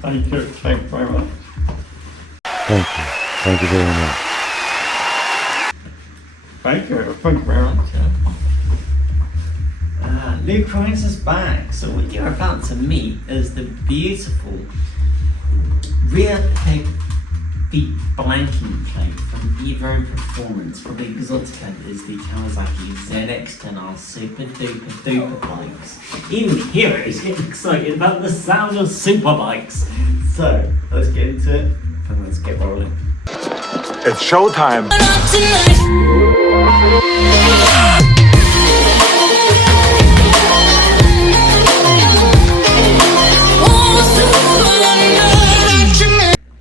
Thank you very much. Thank you very much. Thank you very much. Luke Rice is back, so what you're about to meet is the beautiful rear peg feet blanking plate from Evo Performance for the exotica is the Kawasaki ZX10R SuperDuper bikes. Even Hero is getting excited about the sound of superbikes. So let's get into it and let's get rolling. It's showtime.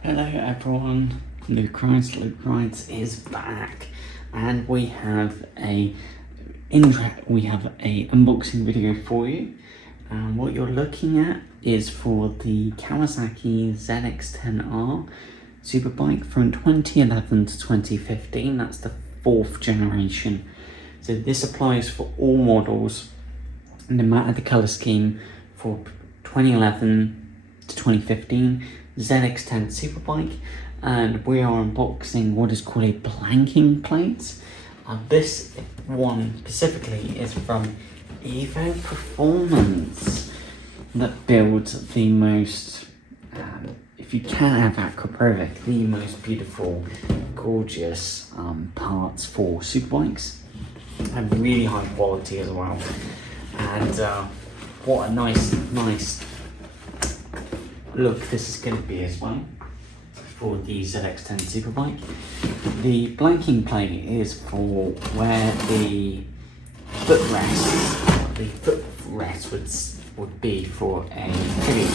Hello everyone, Luke Rice is back, and we have a unboxing video for you. And what you're looking at is for the Kawasaki ZX10R SuperBike from 2011 to 2015. That's the 4th generation. So this applies for all models, no matter the color scheme, for 2011 to 2015 ZX10 SuperBike. And we are unboxing what is called a blanking plate. This one specifically is from Evo Performance, that builds the most, if you can have acroprolic, the most beautiful, gorgeous parts for superbikes, and really high quality as well. And what a nice look this is going to be as well for the ZX10 SuperBike. The blanking plate is for where the footrest would be for a pillion.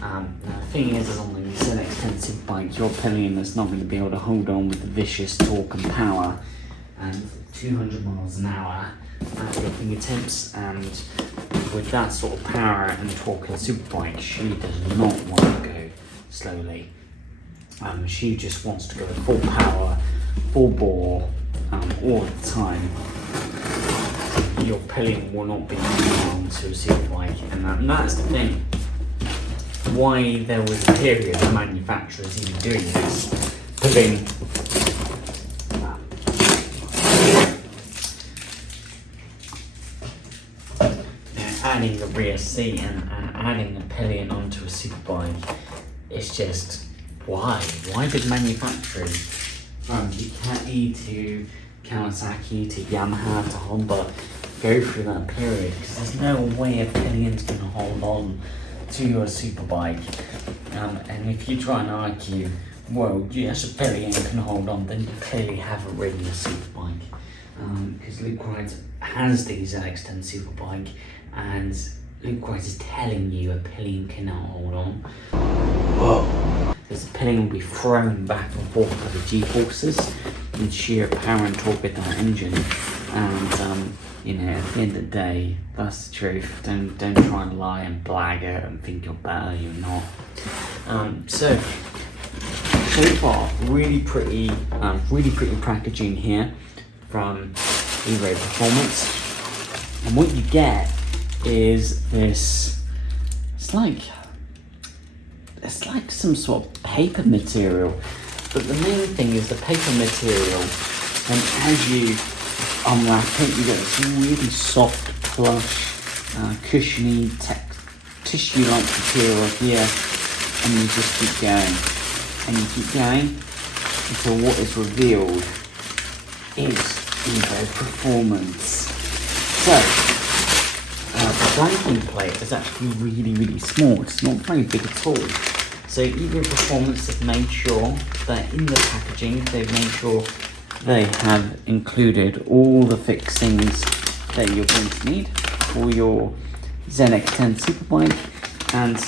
Now the thing is on the ZX10 SuperBike, your pillion is not going to be able to hold on with the vicious torque and power and 200 miles an hour at your fingertips, and with that sort of power and torque in a superbike, she does not want to go slowly. She just wants to go full power, full bore, all the time. Your pillion will not be holding on to a superbike, and that's the thing. Why there was a period of manufacturers even doing this, putting adding the rear seat and adding the pillion onto a superbike. It's just, why did manufacturers from Ducati to Kawasaki to Yamaha to Honda go through that period? Because there's no way a pillion's going to hold on to your superbike. And if you try and argue, well, yes, a pillion can hold on, then you clearly haven't ridden a superbike. Because Luke Rice has the ZX10 SuperBike, and Luke Rice is telling you a pillion cannot hold on. Whoa! Because the pillion will be thrown back and forth by the G-forces and sheer power and torque of that engine. And you know, at the end of the day, that's the truth. Don't try and lie and blag it and think you're better. You're not. So far, really pretty packaging here from Evo Performance. And what you get is this, it's like some sort of paper material, but the main thing is the paper material, and as you unwrap it, you get this really soft, plush, cushiony tissue-like material here, and you just keep going, until what is revealed is Evo Performance. So, the blanking plate is actually really small. It's not very big at all. So Evo Performance have made sure that in the packaging, they've made sure they have included all the fixings that you're going to need for your ZX10 SuperBike, and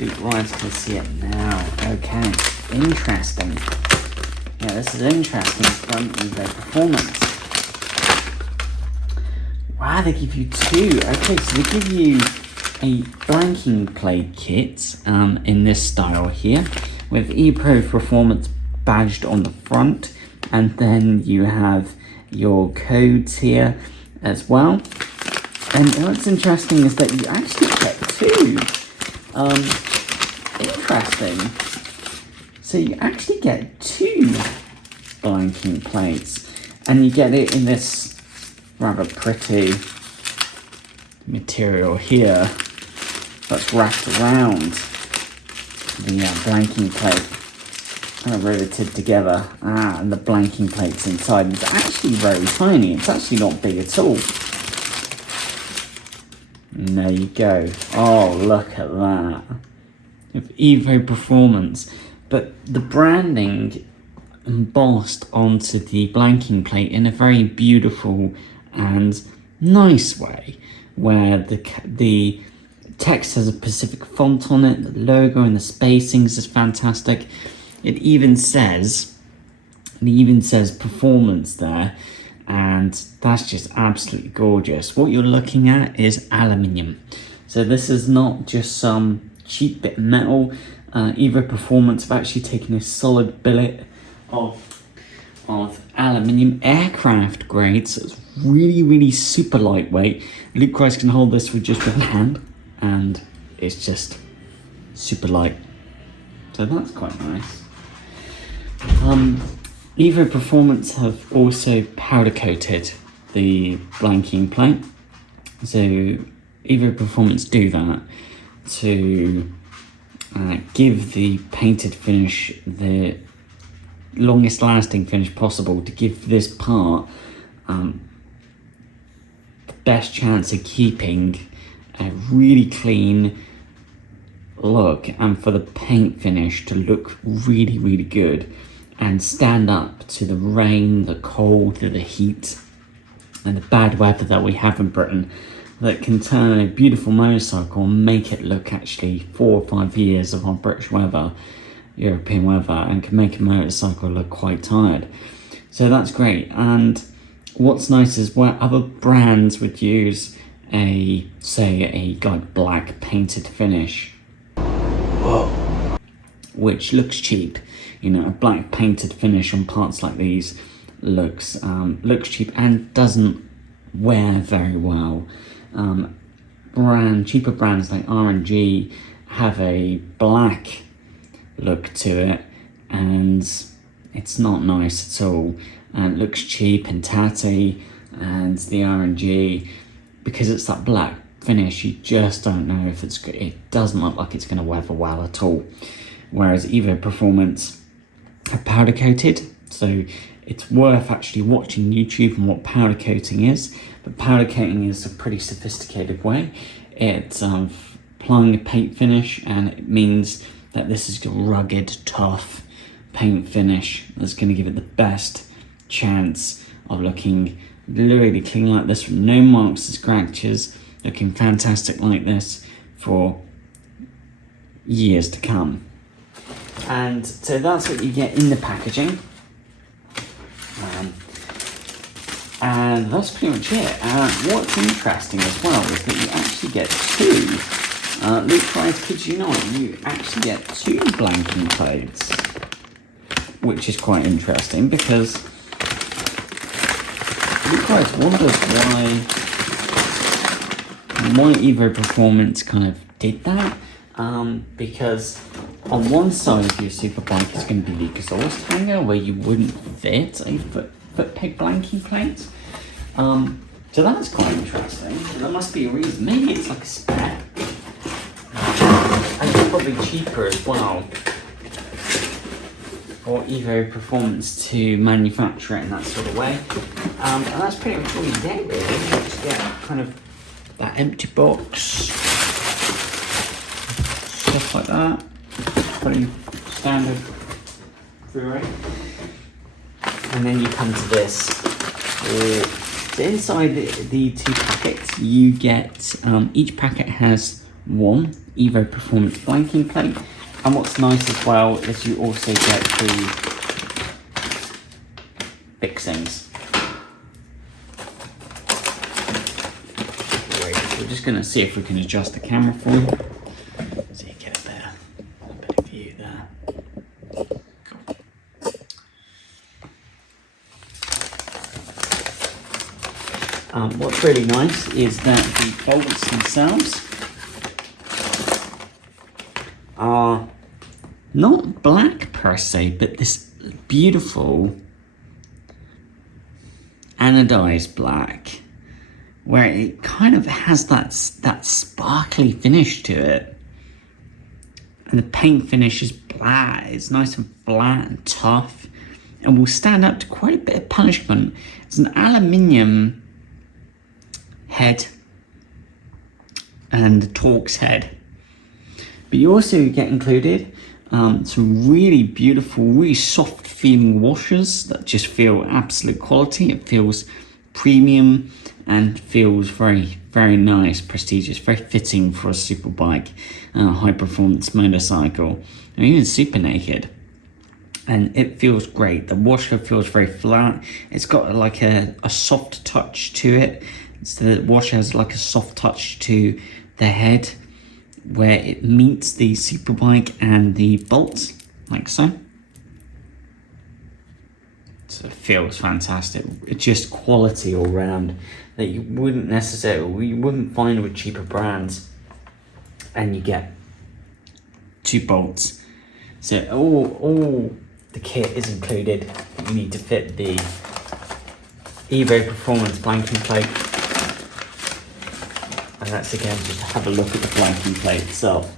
Luke Rice can see it now. Okay, interesting. Yeah, this is interesting from Evo Performance. Wow, they give you two. Okay, so they give you a blanking plate kit in this style here, with Evo Performance badged on the front, and then you have your codes here as well. And what's interesting is that you actually get two. interesting. So you actually get 2 blanking plates, and you get it in this rather pretty material here that's wrapped around the blanking plate, kind of riveted together. And the blanking plate's inside. It's actually very tiny. It's actually not big at all. And there you go. Oh, look at that. Of Evo Performance. But the branding embossed onto the blanking plate in a very beautiful and nice way, where the text has a Pacific font on it, the logo and the spacings is fantastic. It even says performance there, and that's just absolutely gorgeous. What you're looking at is aluminium. So this is not just some cheap bit of metal. Evo Performance have actually taken a solid billet of aluminium, aircraft grade, so it's really super lightweight. Luke Christ can hold this with just one hand, and it's just super light. So that's quite nice. Evo Performance have also powder coated the blanking plate. So Evo Performance do that to give the painted finish the longest lasting finish possible, to give this part the best chance of keeping a really clean look, and for the paint finish to look really good and stand up to the rain, the cold, the heat and the bad weather that we have in Britain, that can turn a beautiful motorcycle and make it look actually 4 or 5 years of our British weather, European weather, and can make a motorcycle look quite tired. So that's great. And what's nice is where other brands would use a like black painted finish, which looks cheap. You know, a black painted finish on parts like these looks cheap and doesn't wear very well. Cheaper brands like R&G have a black look to it, and it's not nice at all, and it looks cheap and tatty. And the R&G, because it's that black finish, you just don't know if it's good. It doesn't look like it's going to weather well at all. Whereas Evo Performance are powder coated, so it's worth actually watching YouTube and what powder coating is. But powder coating is a pretty sophisticated way. It's applying a paint finish, and it means that this is a rugged, tough paint finish that's going to give it the best chance of looking really clean like this, with no marks or scratches, looking fantastic like this for years to come. And so that's what you get in the packaging. And that's pretty much it. What's interesting as well is that you actually get 2. Luke Price, kids you not, you actually get 2 blanking plates, which is quite interesting, because Luke Price wonders why Evo Performance kind of did that. Because on one side of your superbike is going to be the exhaust hanger, where you wouldn't fit a foot peg blanking plate. So that's quite interesting. There must be a reason. Maybe it's like a spec. And it's probably cheaper as well for Evo Performance to manufacture it in that sort of way. And that's pretty much all you get, really. You just get kind of that empty box, stuff like that. Pretty standard free rate. And then you come to this. So inside the 2 packets, you get, each packet has 1 Evo Performance blanking plate. And what's nice as well is you also get the fixings. We're just going to see if we can adjust the camera for you, so you get a better view there. What's really nice is that the bolts themselves are not black per se, but this beautiful anodized black, where it kind of has that sparkly finish to it. And the paint finish is black, it's nice and flat and tough, and will stand up to quite a bit of punishment. It's an aluminium head and the Torx head. But you also get included some really beautiful, really soft feeling washers that just feel absolute quality. It feels premium and feels very, very nice, prestigious, very fitting for a superbike, high performance motorcycle, and even super naked. And it feels great. The washer feels very flat. It's got like a soft touch to it. So the washer has like a soft touch to the head, where it meets the superbike and the bolts, like so. So it feels fantastic. It's just quality all round that you wouldn't find with cheaper brands. And you get 2 bolts. So all the kit is included. You need to fit the Evo Performance blanking plate. And that's again just to have a look at the blanking plate itself.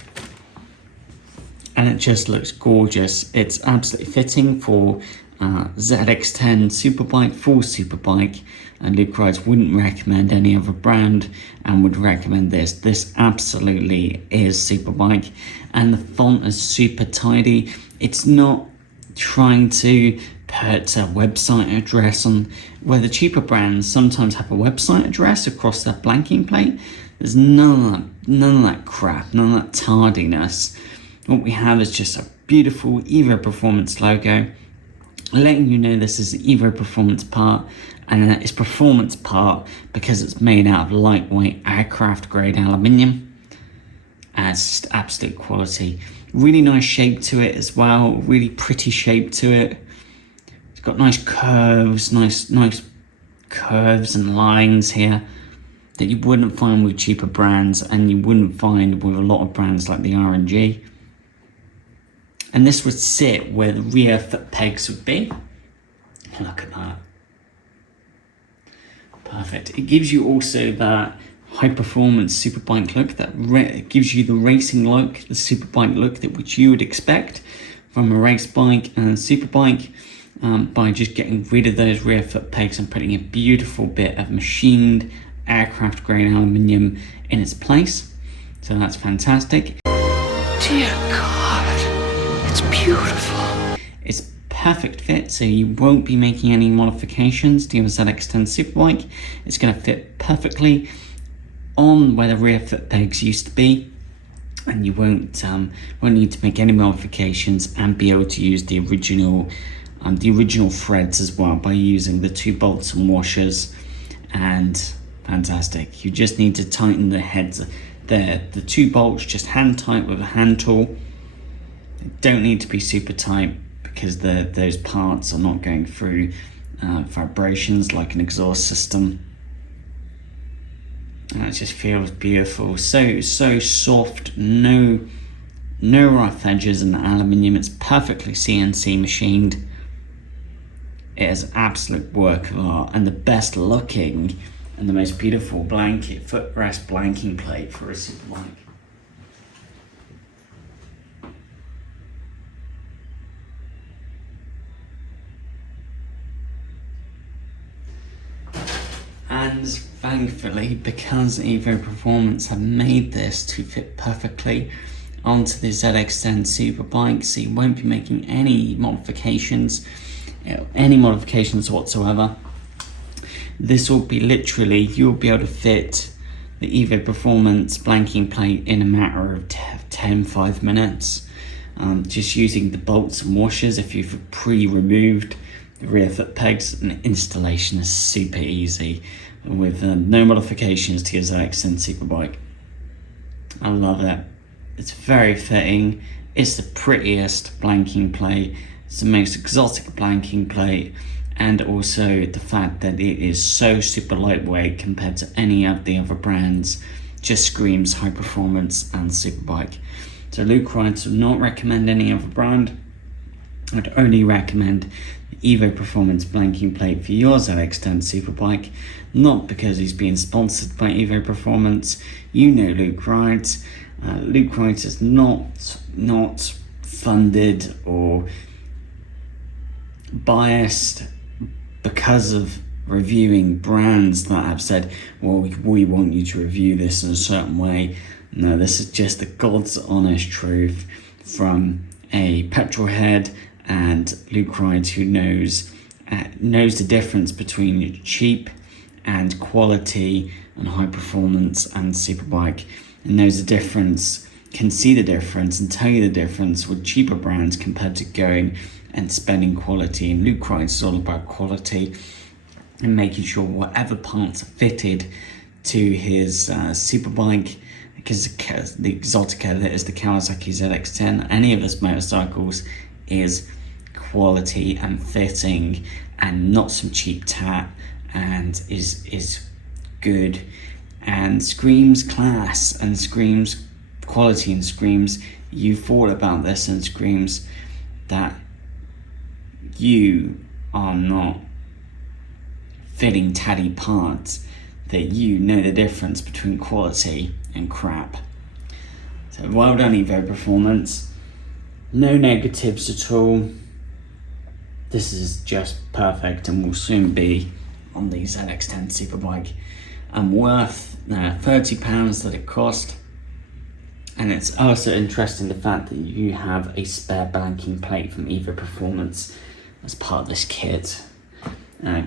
And it just looks gorgeous. It's absolutely fitting for ZX10 Superbike, full Superbike. And Luke Rides wouldn't recommend any other brand and would recommend this. This absolutely is Superbike. And the font is super tidy. It's not trying to put a website address on, where the cheaper brands sometimes have a website address across their blanking plate. There's none of that crap, none of that tardiness. What we have is just a beautiful Evo Performance logo, letting you know this is the Evo Performance part, and it's performance part because it's made out of lightweight aircraft grade aluminium. And it's just absolute quality. Really nice shape to it as well, really pretty shape to it. It's got nice curves, nice curves and lines here that you wouldn't find with cheaper brands, and you wouldn't find with a lot of brands like the R&G. And this would sit where the rear foot pegs would be. Look at that. Perfect. It gives you also that high performance superbike look, that gives you the racing look, the superbike look that which you would expect from a race bike and superbike, by just getting rid of those rear foot pegs and putting a beautiful bit of machined aircraft grade aluminium in its place. So that's fantastic. Dear God, it's beautiful. It's perfect fit, so you won't be making any modifications to your ZX10 Superbike. It's going to fit perfectly on where the rear foot pegs used to be, and you won't need to make any modifications and be able to use the original threads as well by using the 2 bolts and washers. And fantastic. You just need to tighten the heads there. The 2 bolts just hand tight with a hand tool. They don't need to be super tight because those parts are not going through vibrations like an exhaust system. And it just feels beautiful. So soft, no rough edges in the aluminium. It's perfectly CNC machined. It is an absolute work of art, and the best looking and the most beautiful footrest blanking plate for a superbike. And thankfully, because Evo Performance have made this to fit perfectly onto the ZX10 Superbike, so you won't be making any modifications whatsoever. This will be literally, you'll be able to fit the Evo Performance blanking plate in a matter of 5 minutes, just using the bolts and washers. If you've pre-removed the rear foot pegs, and installation is super easy with no modifications to your ZX10 Superbike. I love it. It's very fitting. It's the prettiest blanking plate. It's the most exotic blanking plate, and also the fact that it is so super lightweight compared to any of the other brands just screams high performance and superbike. So Luke Wright would not recommend any other brand. I'd only recommend the Evo Performance blanking plate for your ZX10 Superbike, not because he's being sponsored by Evo Performance. You know Luke Wright. Luke Wright is not funded or biased because of reviewing brands that have said, well, we want you to review this in a certain way. No, this is just the God's honest truth from a petrol head and Luke Wright, who knows the difference between cheap and quality and high performance and superbike, and knows the difference, can see the difference and tell you the difference with cheaper brands compared to going and spending quality. And Luke Wright is all about quality and making sure whatever parts are fitted to his superbike, because the exotica that is the Kawasaki ZX10, any of his motorcycles, is quality and fitting and not some cheap tat, and is good and screams class and screams quality and screams you thought about this and screams that you are not fitting tatty parts, that you know the difference between quality and crap. So well done Evo Performance. No negatives at all. This is just perfect and will soon be on the ZX10 Superbike and worth £30 that it cost. And it's also interesting the fact that you have a spare blanking plate from Evo Performance as part of this kit.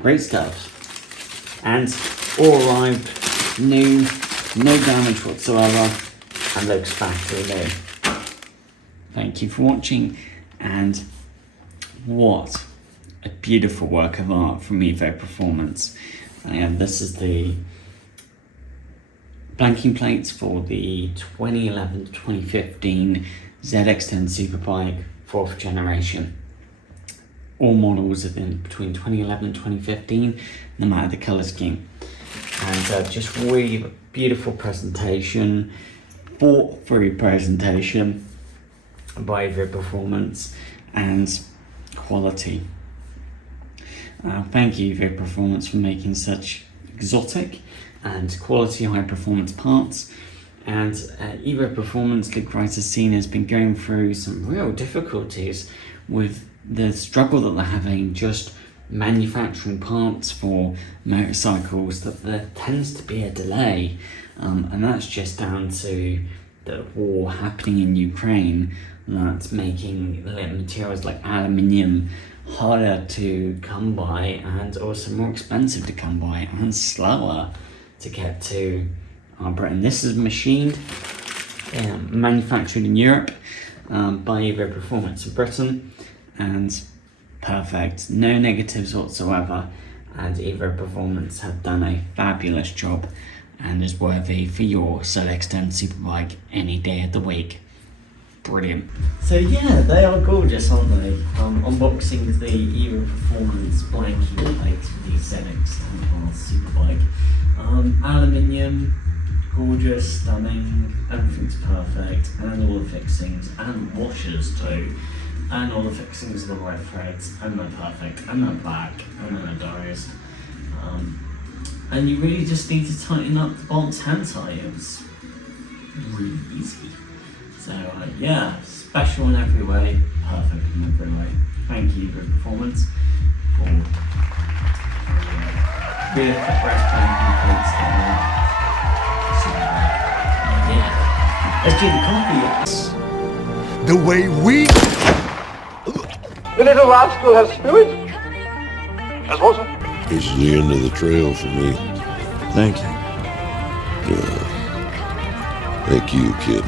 Great stuff. And all arrived new, no damage whatsoever, and looks factory new. Thank you for watching, and what a beautiful work of art from Evo Performance. And this is the blanking plates for the 2011-2015 ZX10 Superbike 4th generation. All models have been between 2011 and 2015, no matter the colour scheme. And just really beautiful presentation, thought through presentation by Evo Performance, and quality. Thank you Evo Performance for making such exotic and quality high performance parts. And Evo Performance, Luke Wright has seen, has been going through some real difficulties with the struggle that they're having just manufacturing parts for motorcycles, that there tends to be a delay, and that's just down to the war happening in Ukraine that's making materials like aluminium harder to come by and also more expensive to come by and slower to get to Britain. This is machined, manufactured in Europe by Evo Performance in Britain, and perfect, no negatives whatsoever, and Evo Performance have done a fabulous job and is worthy for your ZX10 Superbike any day of the week. Brilliant. So yeah, they are gorgeous, aren't they? Unboxing the Evo Performance blanking plates for the ZX10R Superbike. Aluminium, gorgeous, stunning, everything's perfect, and all the fixings, and washers too. And all the fixings of the red threads, and they're perfect, and they're black, and they're dozed. And you really just need to tighten up the bolts hand tie. It was really easy. So yeah, special in every way, perfect in every way. Thank you for Performance for really footrest blanking plates yeah. Let's do the coffee. The way we... The little rascal has spirit. As water. This is the end of the trail for me. Thank you. Thank you, kid.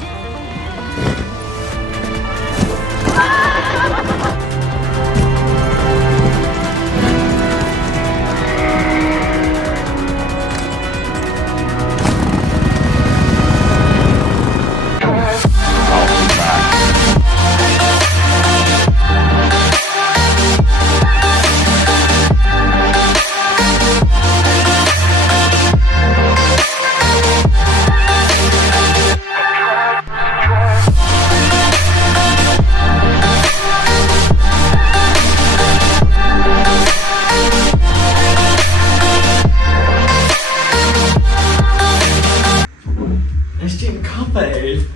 pathetic.